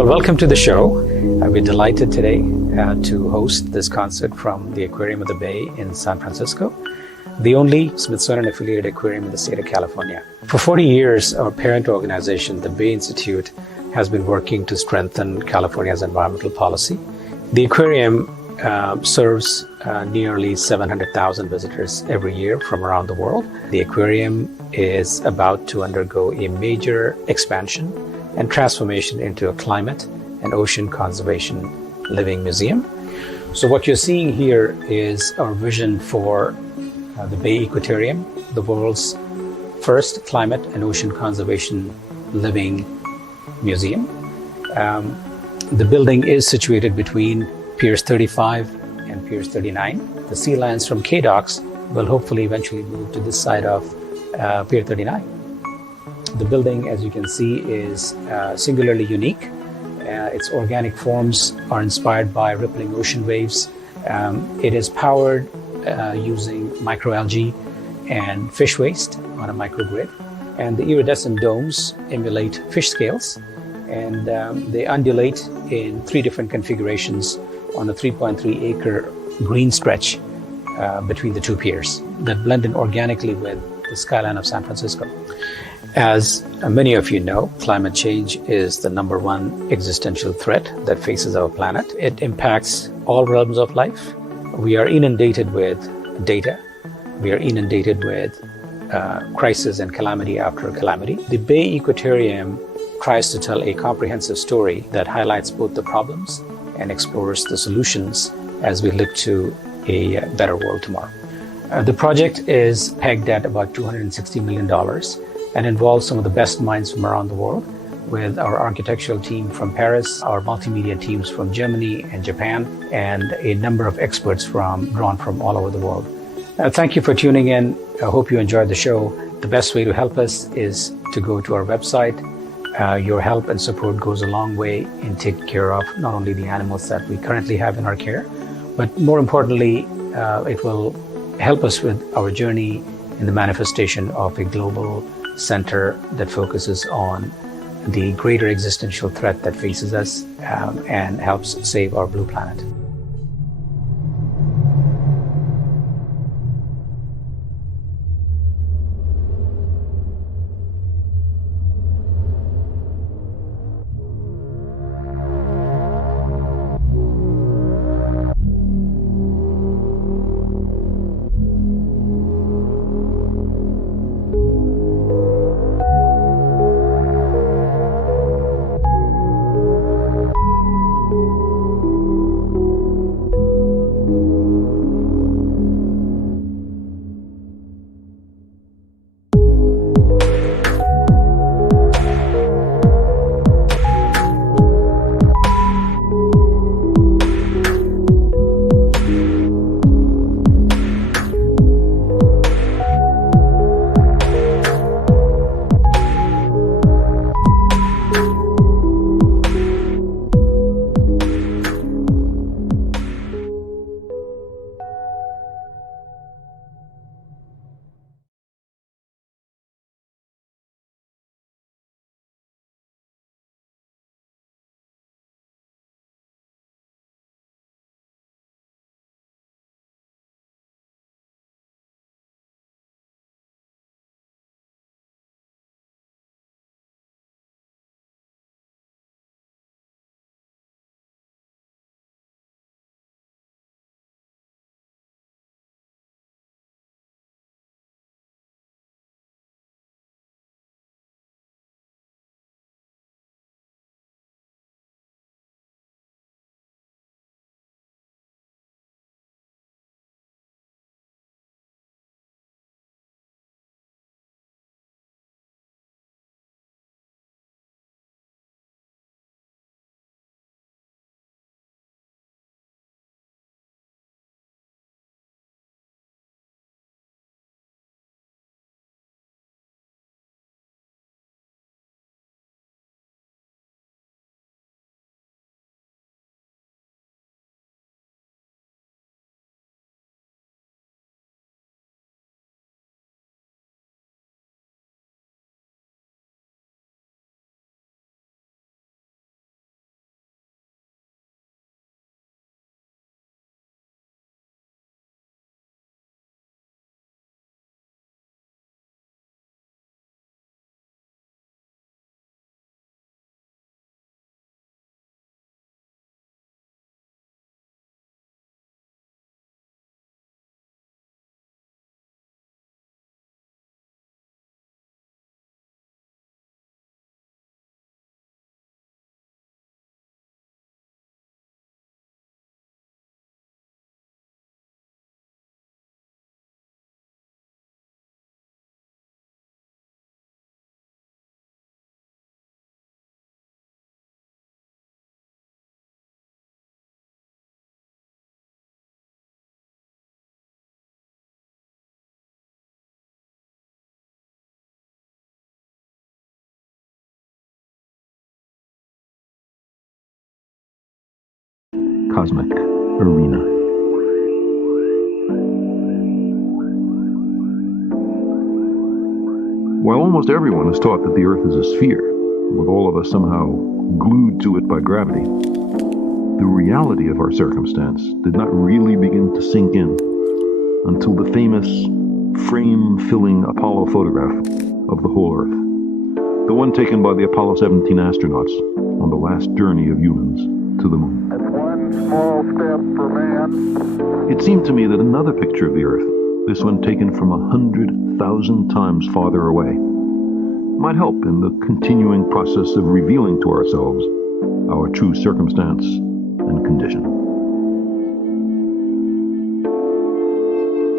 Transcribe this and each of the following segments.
Well, welcome to the show. We're delighted today to host this concert from the Aquarium of the Bay in San Francisco, the only Smithsonian-affiliated aquarium in the state of California. For 40 years, our parent organization, the Bay Institute, has been working to strengthen California's environmental policy. The aquarium serves nearly 700,000 visitors every year from around the world. The aquarium is about to undergo a major expansion and transformation into a climate and ocean conservation living museum. So what you're seeing here is our vision for the Bay Aquarium, the world's first climate and ocean conservation living museum. The building is situated between Piers 35 and Piers 39. The sea lions from K-Docks will hopefully eventually move to this side of Pier 39. The building, as you can see, is singularly unique. Its organic forms are inspired by rippling ocean waves. It is powered using microalgae and fish waste on a microgrid. And the iridescent domes emulate fish scales, and they undulate in 3 different configurations on a 3.3 acre green stretch between the 2 piers that blend in organically with the skyline of San Francisco. As many of you know, climate change is the #1 existential threat that faces our planet. It impacts all realms of life. We are inundated with data. We are inundated with crisis and calamity after calamity. The Bay Aquarium tries to tell a comprehensive story that highlights both the problems and explores the solutions as we look to a better world tomorrow. The project is pegged at about $260 million and involves some of the best minds from around the world, with our architectural team from Paris, our multimedia teams from Germany and Japan, and a number of experts drawn from all over the world. Thank you for tuning in. I hope you enjoyed the show. The best way to help us is to go to our website. Your help and support goes a long way in taking care of not only the animals that we currently have in our care, but more importantly, it will help us with our journey in the manifestation of a global center that focuses on the greater existential threat that faces us and helps save our blue planet. cosmic arena. While almost everyone is taught that the Earth is a sphere, with all of us somehow glued to it by gravity, the reality of our circumstance did not really begin to sink in until the famous frame-filling Apollo photograph of the whole Earth, the one taken by the Apollo 17 astronauts on the last journey of humans to the moon. That's one small step for man. It seemed to me that another picture of the Earth, this one taken from 100,000 times farther away, might help in the continuing process of revealing to ourselves our true circumstance and condition.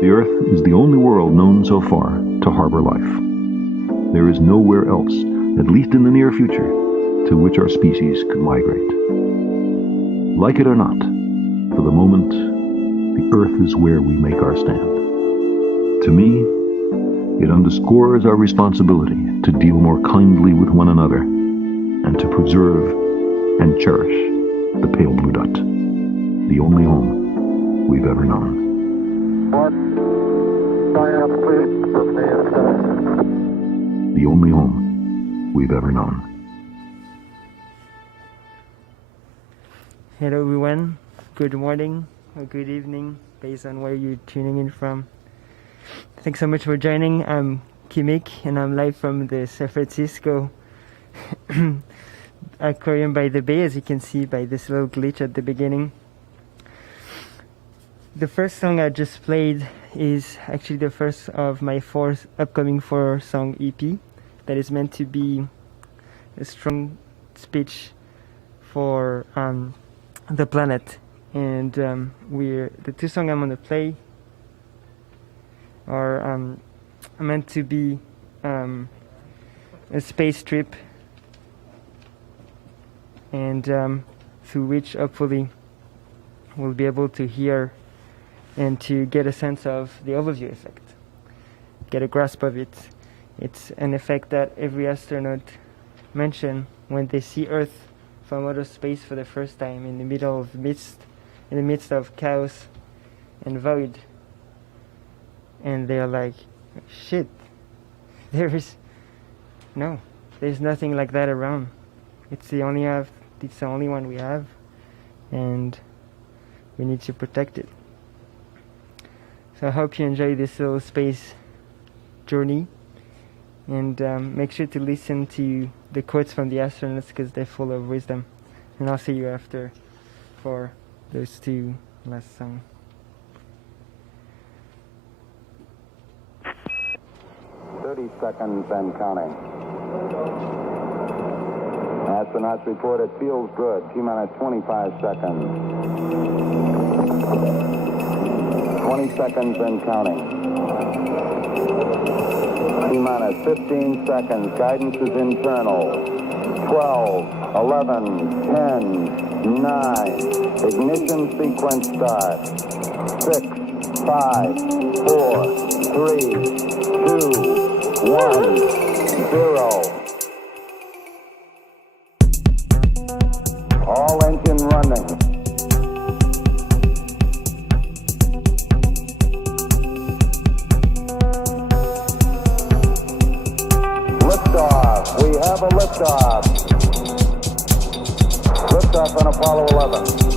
The Earth is the only world known so far to harbor life. There is nowhere else, at least in the near future, to which our species could migrate. Like it or not, for the moment, the Earth is where we make our stand. To me, it underscores our responsibility to deal more kindly with one another and to preserve and cherish the pale blue dot, the only home we've ever known. One giant leap for mankind. The only home we've ever known. Hello everyone, good morning or good evening based on where you're tuning in from. Thanks so much for joining. I'm Kimik and I'm live from the San Francisco Aquarium by the Bay, as you can see by this little glitch at the beginning. The first song I just played is actually the first of my upcoming 4-song EP that is meant to be a strong speech for the planet. And the 2 songs I'm going to play are meant to be a space trip, and through which hopefully we'll be able to hear and to get a sense of the overview effect, get a grasp of it. It's an effect that every astronaut mentions when they see Earth from outer space for the first time in the midst of chaos and void. And they're like, shit, there's nothing like that around. It's the only one we have, and we need to protect it. So I hope you enjoy this little space journey, and make sure to listen to the quotes from the astronauts because they're full of wisdom. And I'll see you after for those 2 last songs. 30 seconds and counting. Astronauts report it feels good. T-minus 25 seconds. 20 seconds and counting. T-minus 15 seconds. Guidance is internal. 12, 11, 10, 9. Ignition sequence start. 6, 5, 4, 3, 2, 1, 0. All engine running. Liftoff. We have a liftoff. Liftoff on Apollo 11.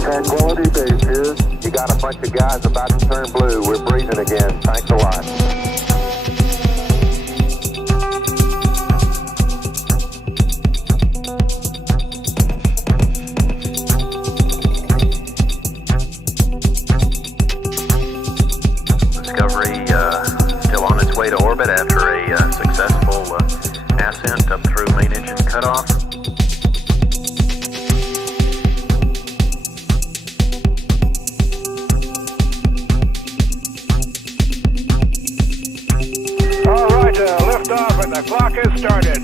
Tranquility Base here. You got a bunch of guys about to turn blue. We're breathing again. Thanks a lot. Discovery still on its way to orbit after a successful ascent up through main engine cutoff. The clock has started.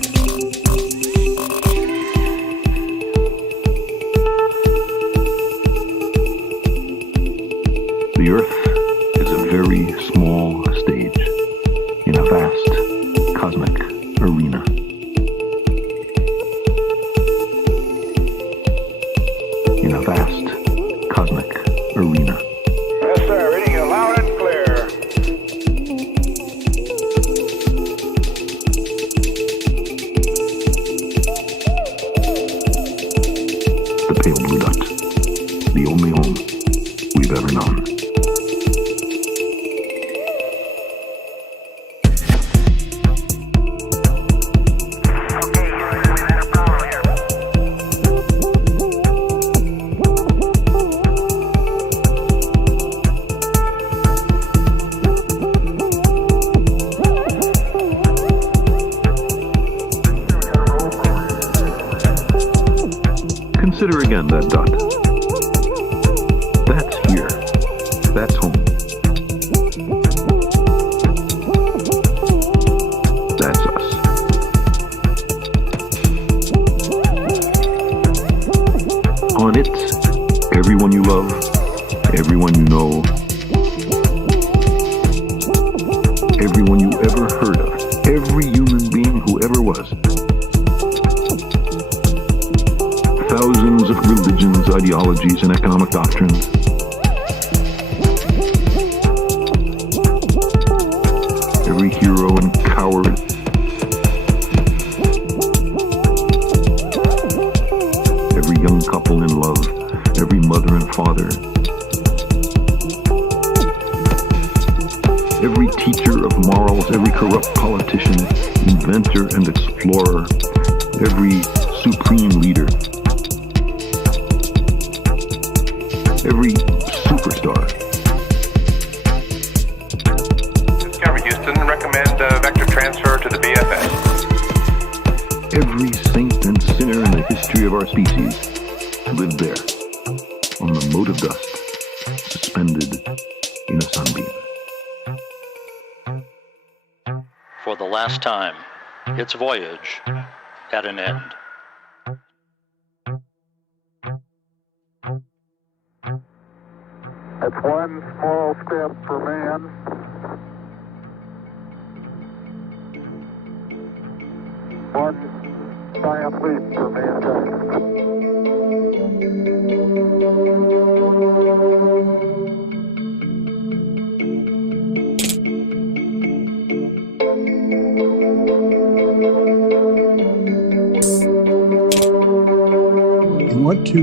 The Earth is a very small stage in a vast cosmic arena. In a vast cosmic arena. Yes, sir. Reading you loud and clear. The pale blue dot. The only home we've ever known. Consider again that dot. That's here. That's home. That's us. On it, everyone you love, everyone you know, everyone you ever heard of, every human being who ever was. Thousands of religions, ideologies, and economic doctrines. Every hero and coward. Every young couple in love. Every mother and father. Every teacher of morals. Every corrupt politician, inventor and explorer. Every supreme leader. Every superstar. Discovery Houston, recommend vector transfer to the BFS. Every saint and sinner in the history of our species lived there, on the mote of dust, suspended in a sunbeam. For the last time, its voyage at an end. It's one small step for man, one giant leap for mankind. You want to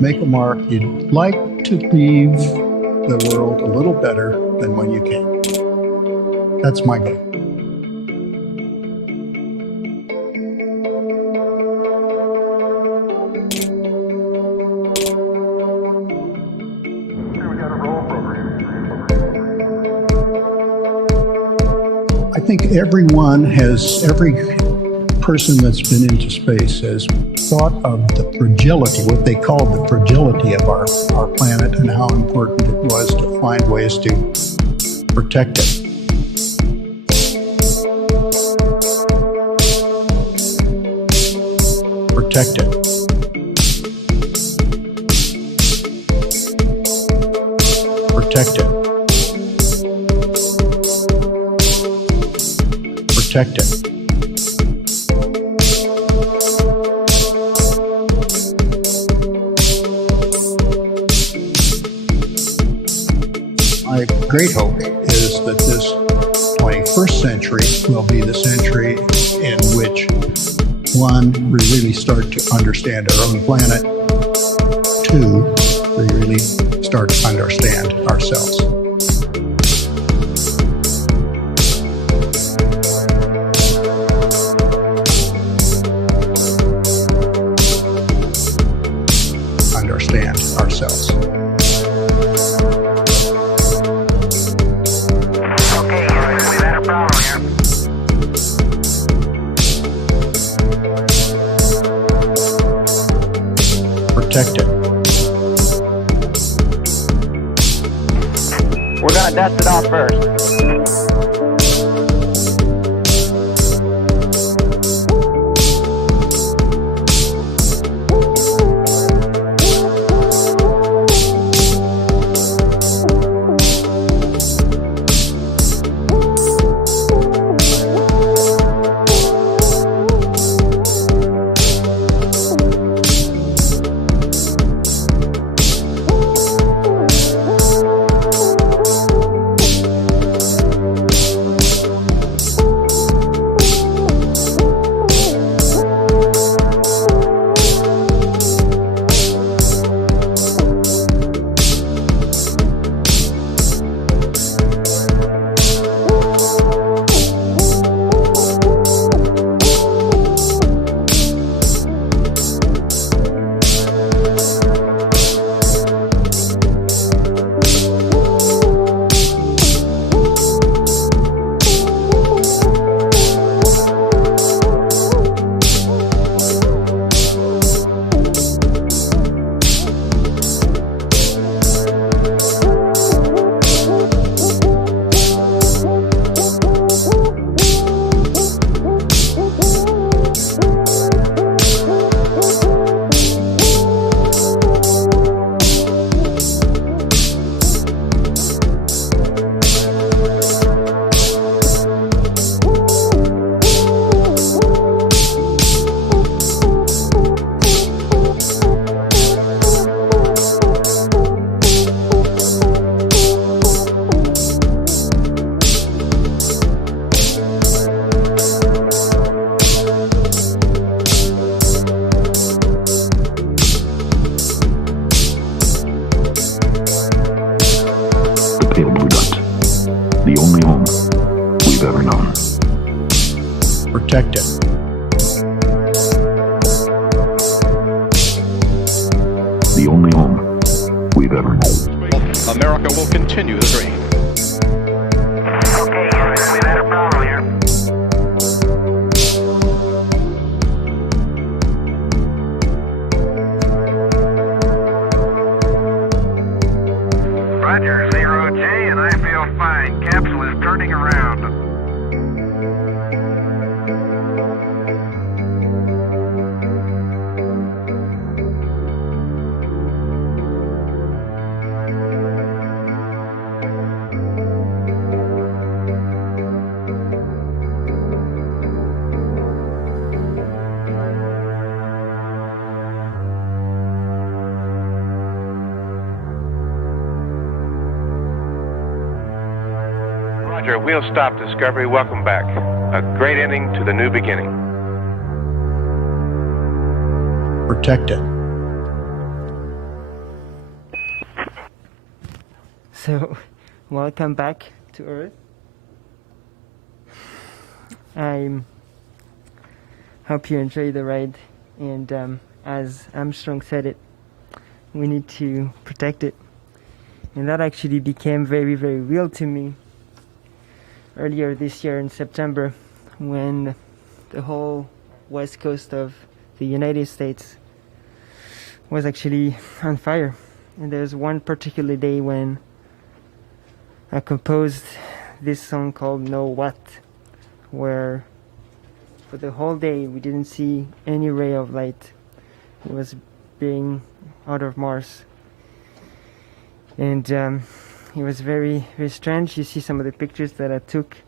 make a mark, you'd like to leave the world a little better than when you came. That's my goal. I think every person that's been into space has thought of the fragility, what they call the fragility of our planet, and how important it was to find ways to protect it. Protect it. Protect it. Protect it. My great hope is that this 21st century will be the century in which, one, we really start to understand our own planet. Two, we really start to understand ourselves. Understand ourselves. Okay, we've had a problem here. Protect it. We're gonna dust it off first. Protect it. The only home we've ever known. America will continue the dream. Okay, Houston, we've had a problem here. Roger, 0J, and I feel fine. Capsule is turning around. Roger, we'll stop Discovery. Welcome back. A great ending to the new beginning. Protect it. So, welcome back to Earth. I hope you enjoy the ride, and as Armstrong said it, we need to protect it. And that actually became very, very real to me earlier this year in September, when the whole west coast of the United States was actually on fire. And there's one particular day when I composed this song called Know What, where for the whole day we didn't see any ray of light. It was being out of Mars. And it was very, very strange. You see some of the pictures that I took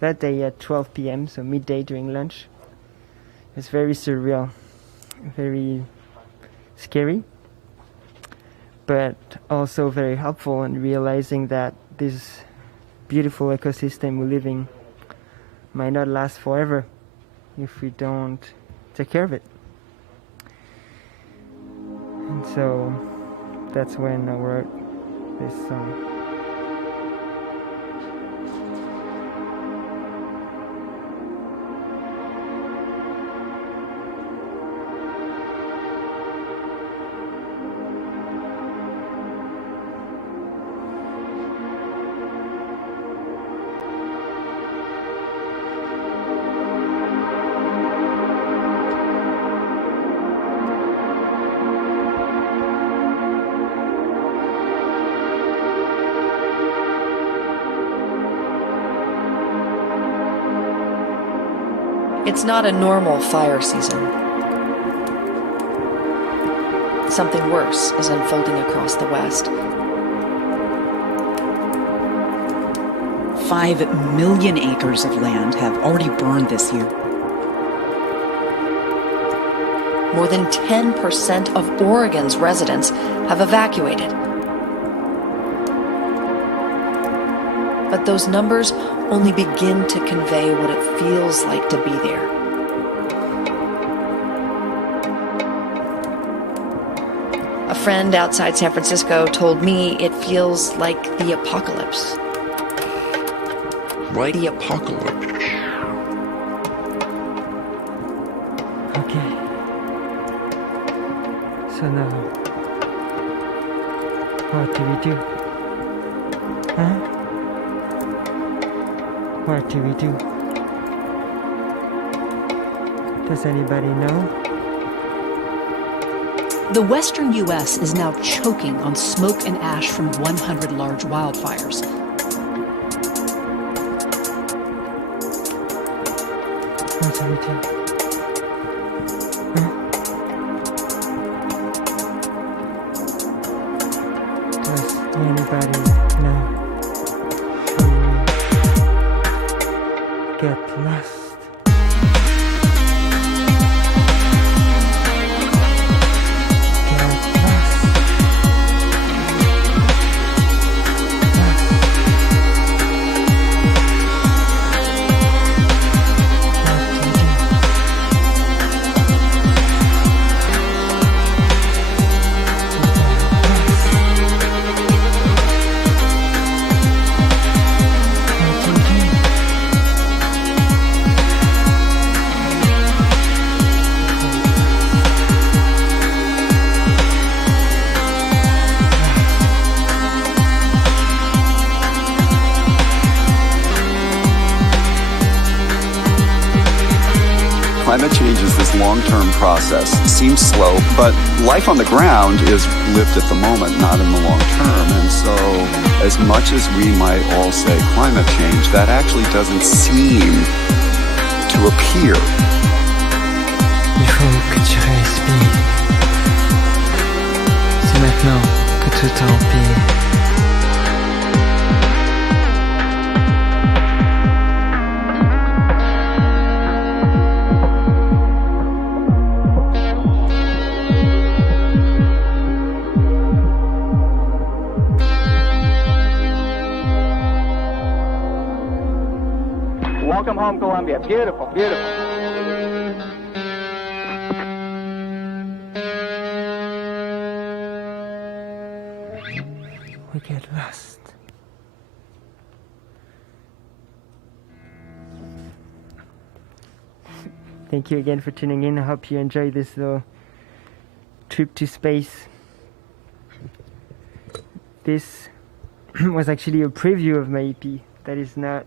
that day at 12 p.m., so midday during lunch. It was very surreal, very scary, but also very helpful in realizing that this beautiful ecosystem we're living might not last forever if we don't take care of it. And so that's when I wrote this song. It's not a normal fire season. Something worse is unfolding across the West. 5 million acres of land have already burned this year. More than 10% of Oregon's residents have evacuated. But those numbers only begin to convey what it feels like to be there. A friend outside San Francisco told me it feels like the apocalypse. Like the apocalypse. Okay. So now, what do we do? Huh? What do we do? Does anybody know? The western U.S. is now choking on smoke and ash from 100 large wildfires. What do we do? Huh? Does anybody know? Get lost. climate change is this long-term process. It seems slow, but life on the ground is lived at the moment, not in the long term. And so as much as we might all say climate change, that actually doesn't seem to appear. Il faut que tu respires. C'est maintenant que tout empire. Welcome home, Columbia. Beautiful, beautiful. We get lost. Thank you again for tuning in. I hope you enjoyed this little trip to space. This was actually a preview of my EP that is not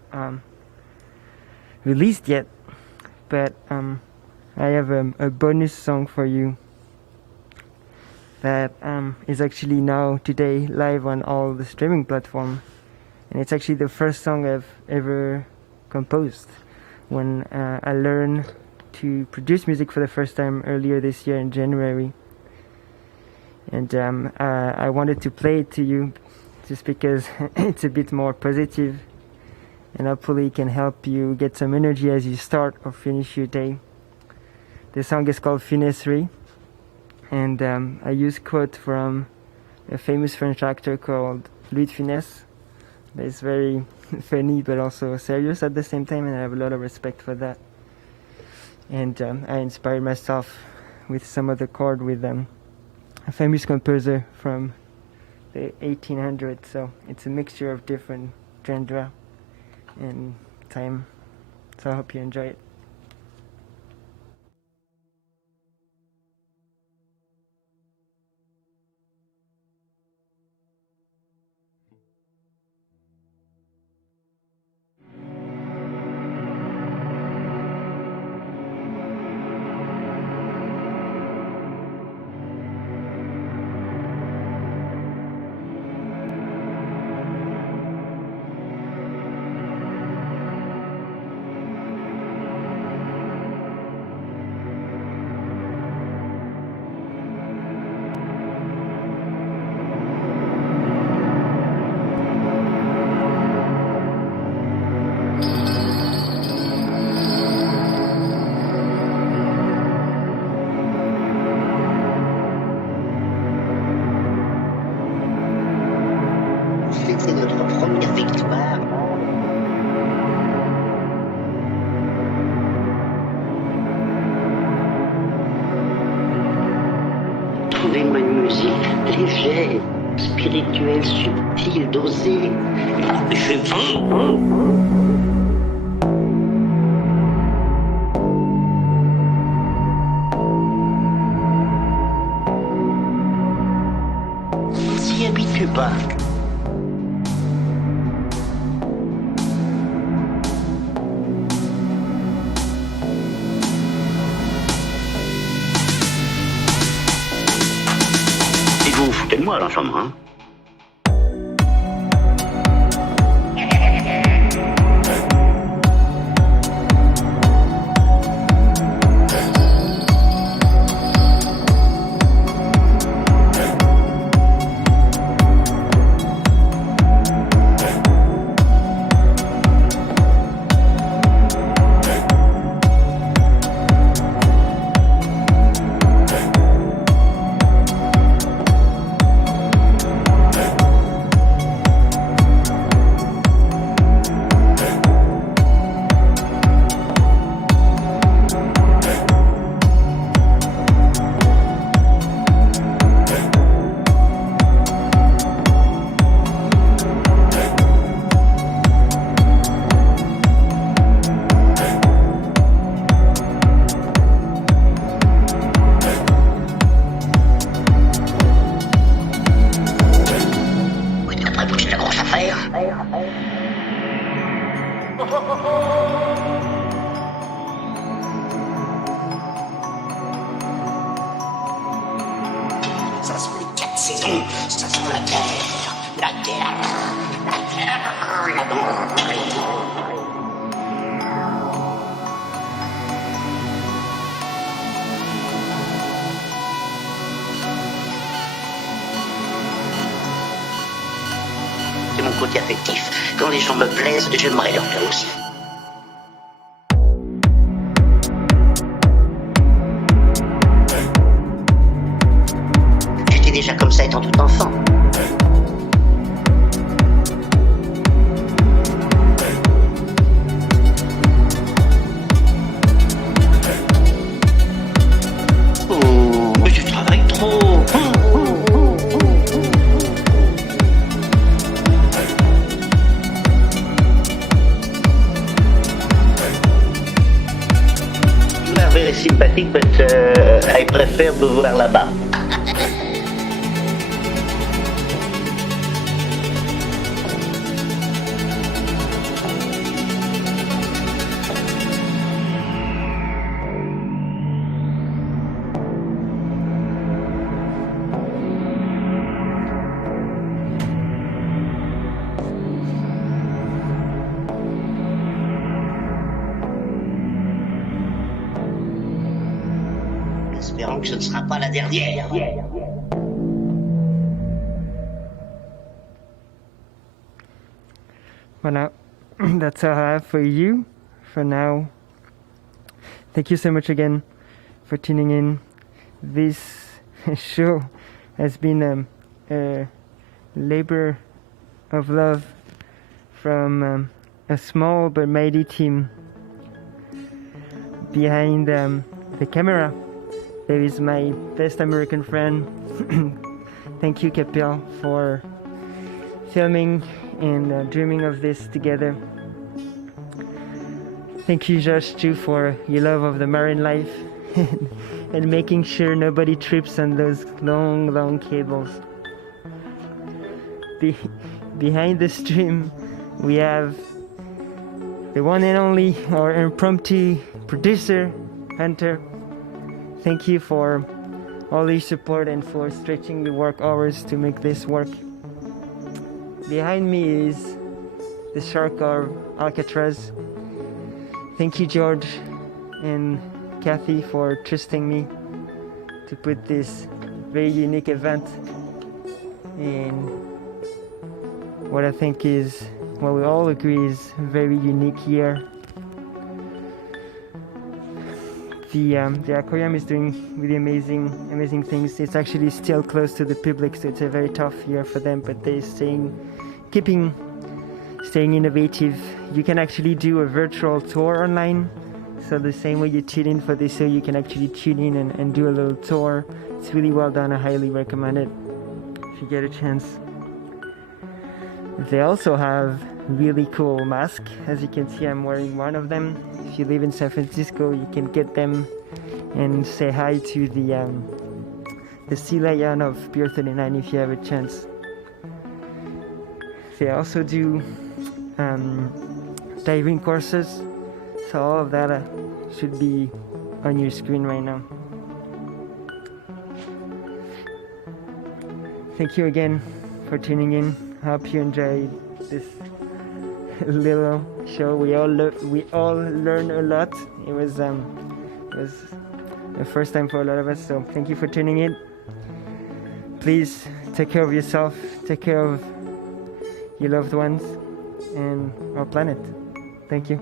released yet, but I have a bonus song for you that is actually now today live on all the streaming platforms, and it's actually the first song I've ever composed when I learned to produce music for the first time earlier this year in January. And I wanted to play it to you just because it's a bit more positive and hopefully can help you get some energy as you start or finish your day. The song is called Finesserie, and I use quote from a famous French actor called Louis de Funès. It's very funny but also serious at the same time, and I have a lot of respect for that. And I inspired myself with some of the chord with a famous composer from the 1800s, so it's a mixture of different genres and time, so I hope you enjoy it. C'est notre première victoire. Trouvez-moi une musique légère, spirituelle, subtile, dosée. On ne s'y habitue pas. Vous vous foutez de moi, là, en chambre, hein? fond, ça sent la terre, la terre, la terre, la terre. C'est mon côté affectif. Quand les gens me plaisent, j'aimerais leur plaire aussi. J'étais déjà comme ça étant tout enfant. Oh, mais tu travailles trop. Very sympathetic, but I prefer vous voir là-bas. Espérons que ce ne sera pas la dernière. Voilà, that's all I have for you for now. Thank you so much again for tuning in. This show has been a labor of love from a small but mighty team. Behind the camera, there is my best American friend. Thank you, Capel, for filming and dreaming of this together. Thank you, Josh, too, for your love of the marine life and making sure nobody trips on those long cables. Behind the stream, we have the one and only, our impromptu producer, Hunter. Thank you for all your support and for stretching the work hours to make this work. Behind me is the Sharks of Alcatraz. Thank you, George and Kathy, for trusting me to put this very unique event in what I think is, what we all agree is a very unique year. The aquarium is doing really amazing things. It's actually still closed to the public, so it's a very tough year for them, but they're staying innovative. You can actually do a virtual tour online, so the same way you tune in for this show, you can actually tune in and do a little tour. It's really well done. I highly recommend it if you get a chance. They also have really cool masks. As you can see, I'm wearing one of them. If you live in San Francisco, you can get them and say hi to the sea lion of Pier 39 if you have a chance. They also do diving courses, so all of that should be on your screen right now. Thank you again for tuning in. I hope you enjoyed this little show. We all learned a lot. It was the first time for a lot of us, so thank you for tuning in. Please take care of yourself, take care of your loved ones and our planet. Thank you.